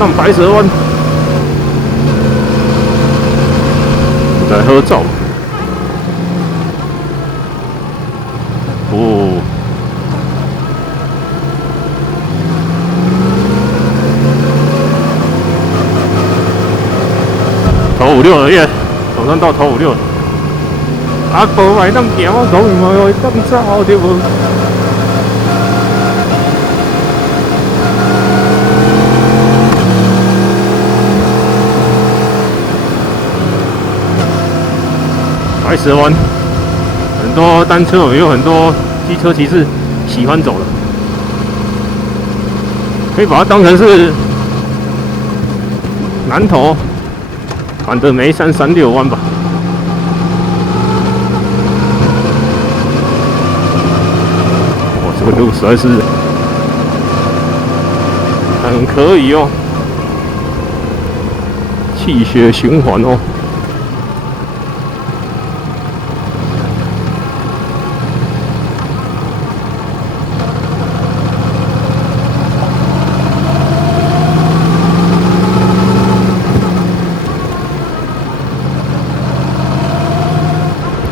上白蛇湾，在合照。哦，头56了耶，总算到头56了。啊，无买当行，我讲唔会当走对无？白蛇湾，很多单车，也有很多机车骑士喜欢走的，可以把它当成是南投反的梅山36弯吧。哇，这个路实在是很可以哦，气血循环哦。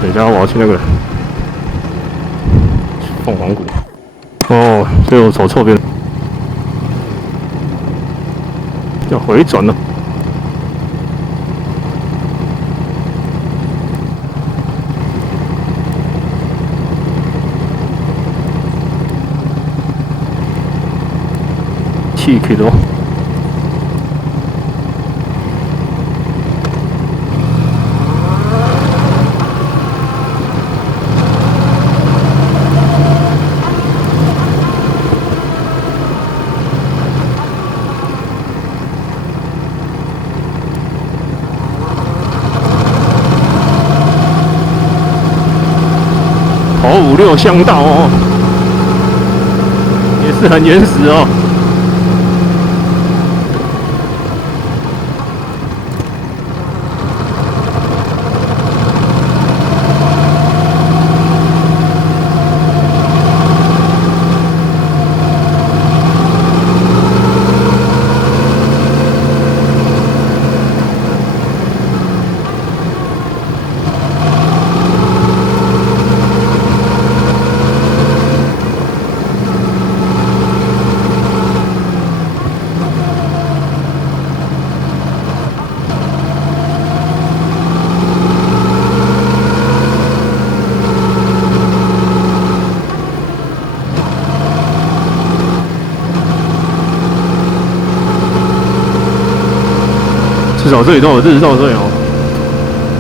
等一下，我要去那个凤凰谷。哦，所以我走错边，要回转了。7 km。头56乡道哦，也是很原始哦。至少这里都有日照，所以哦，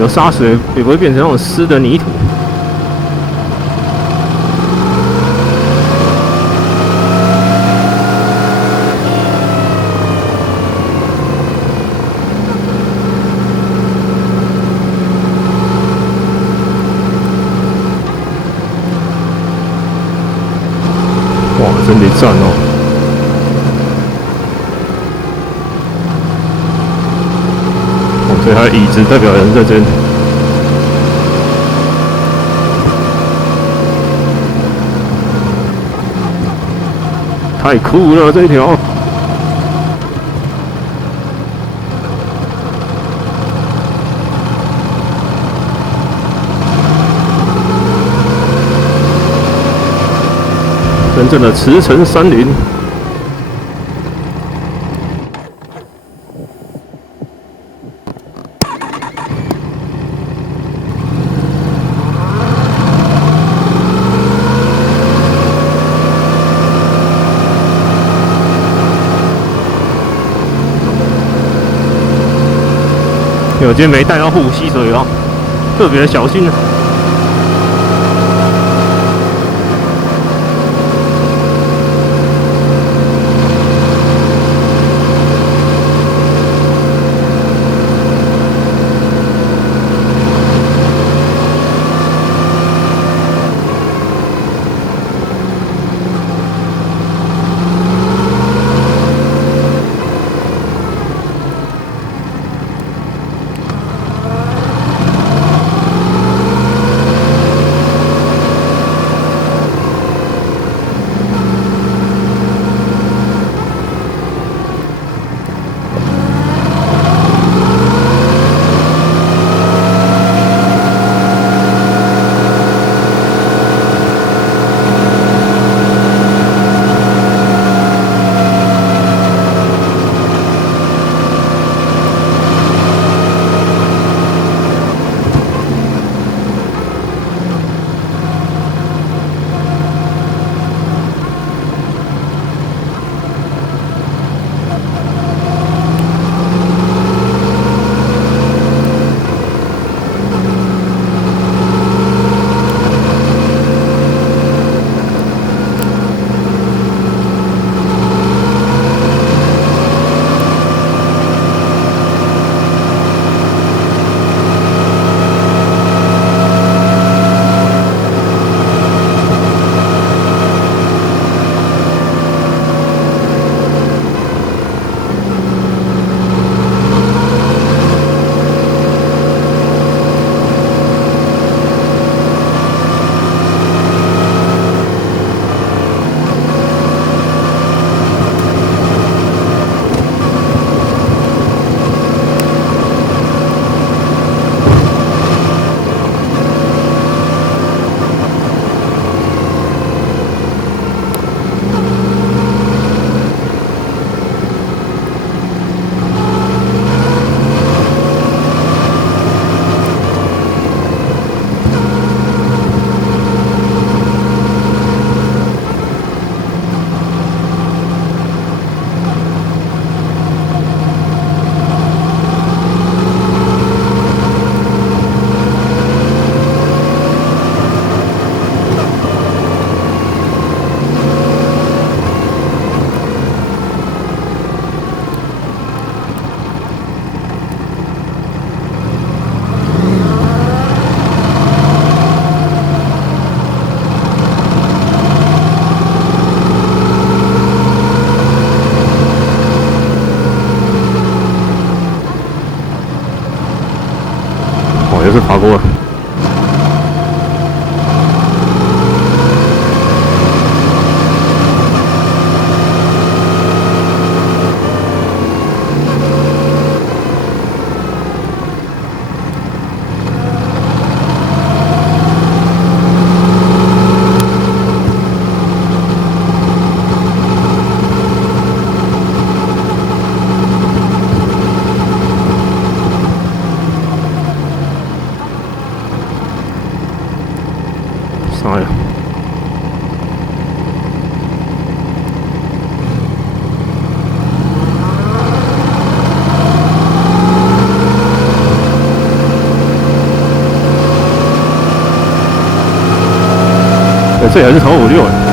有沙水也不会变成那种湿的泥土。哇，真得赞哦！所以它的椅子代表人在这边。太酷了这一条！真正的驰骋山林。因为我今天没带到护膝，所以要特别小心。是爬过了。上来了。这还是头56哎。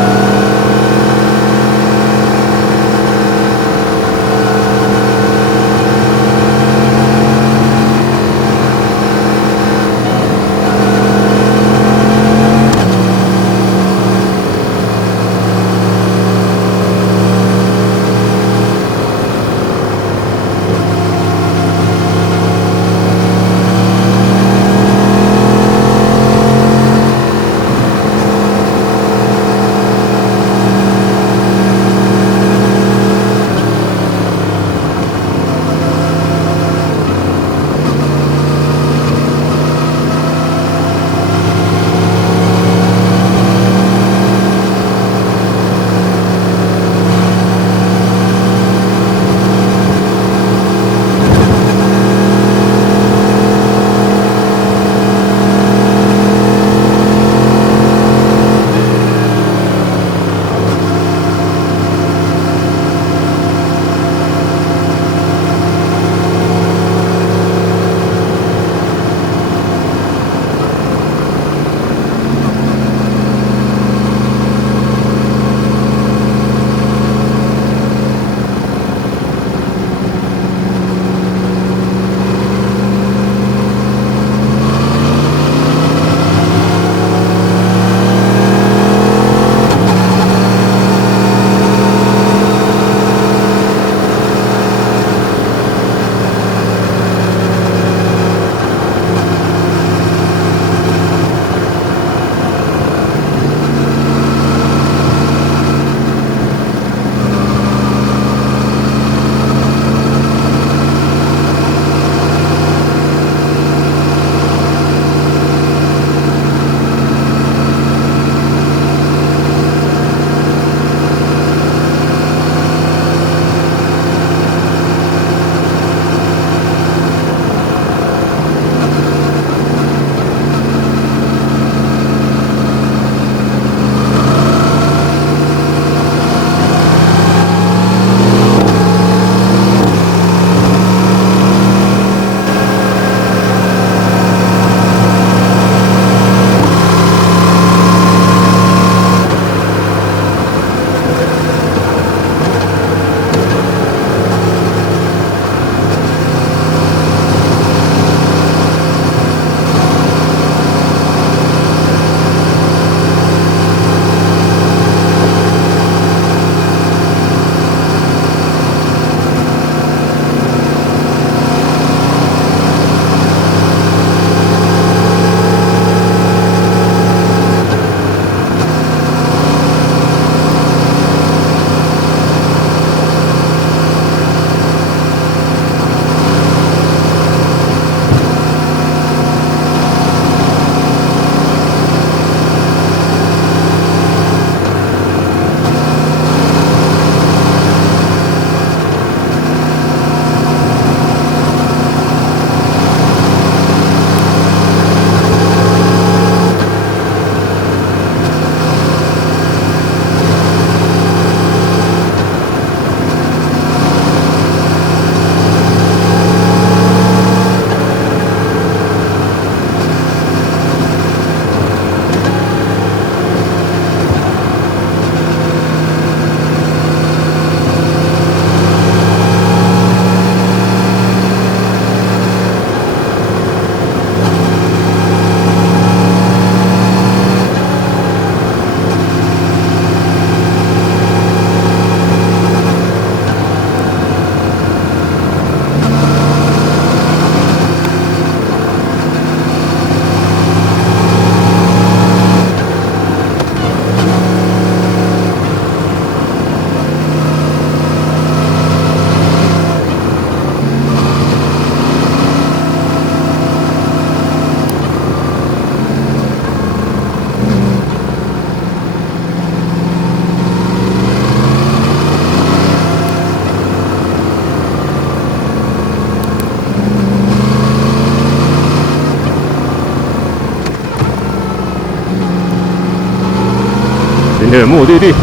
目的地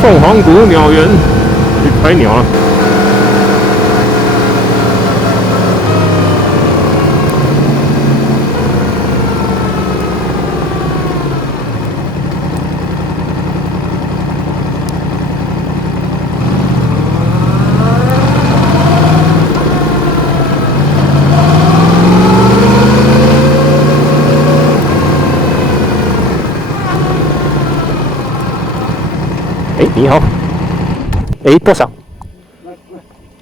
凤凰谷鸟园，去拍鸟了。哎，你好。哎，多少？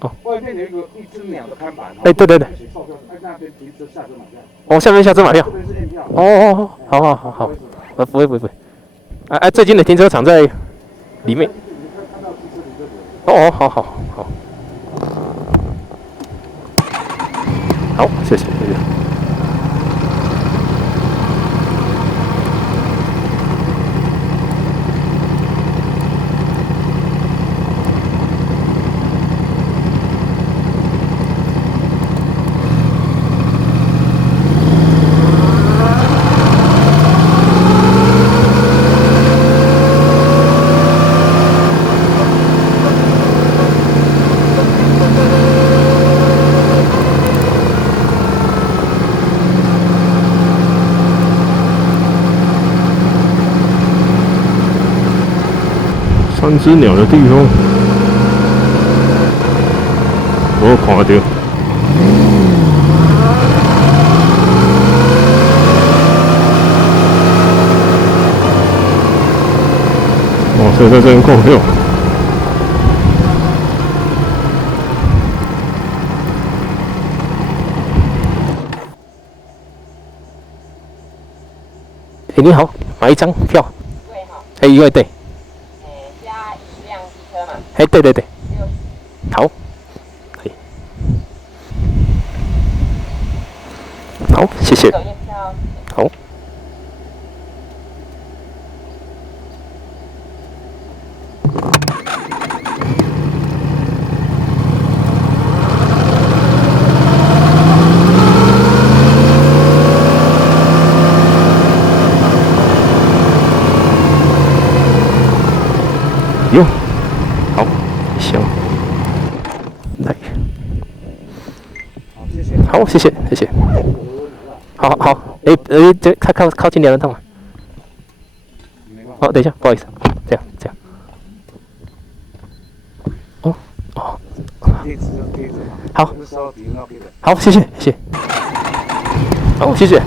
哦，外面有一只鸟的看板。哎，对对对。那边停车下车买票。哦，下面下车买票。这边是验票。哦，好。不会。最近的停车场在里面。哦，好。好，谢谢。3只鸟的地方，我看到。哦，这真够溜。哎，你好，买一张票。对哈。哎，因为对。加1辆机车嘛。哎，对。好，可以。好，谢谢。好。哟，好，行，来，好，谢谢。好，这靠近2人趟嘛。哦，等一下，不好意思，这样。哦，好，好，谢谢。好，谢谢。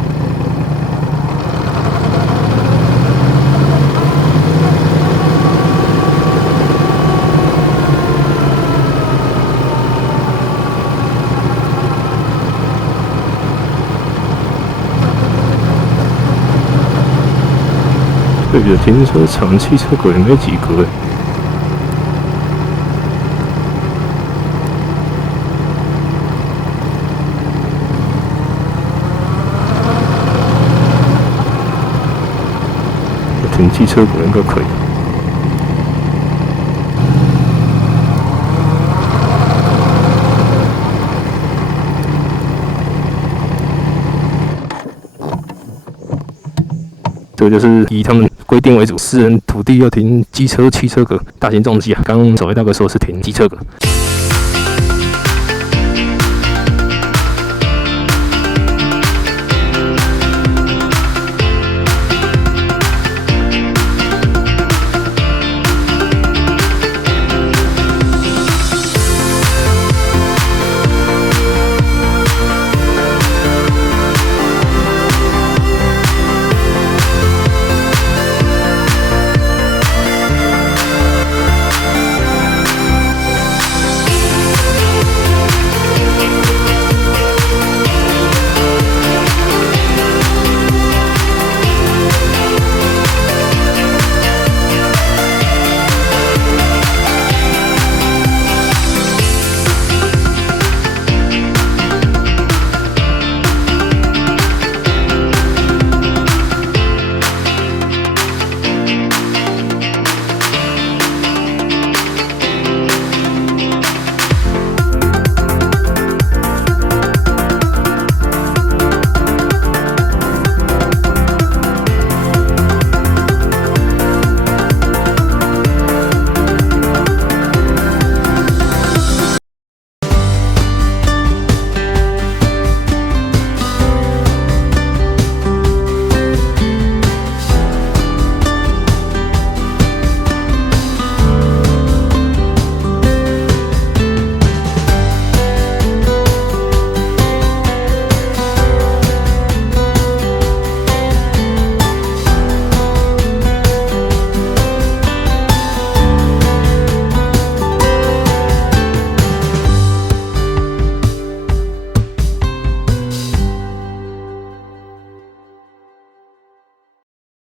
这里的停车场汽车轨没几个哎。停机车轨应该可以。这个就是以他们规定为主，私人土地要停机车、汽车格、大型重机啊。刚刚守卫大哥说是停机车格。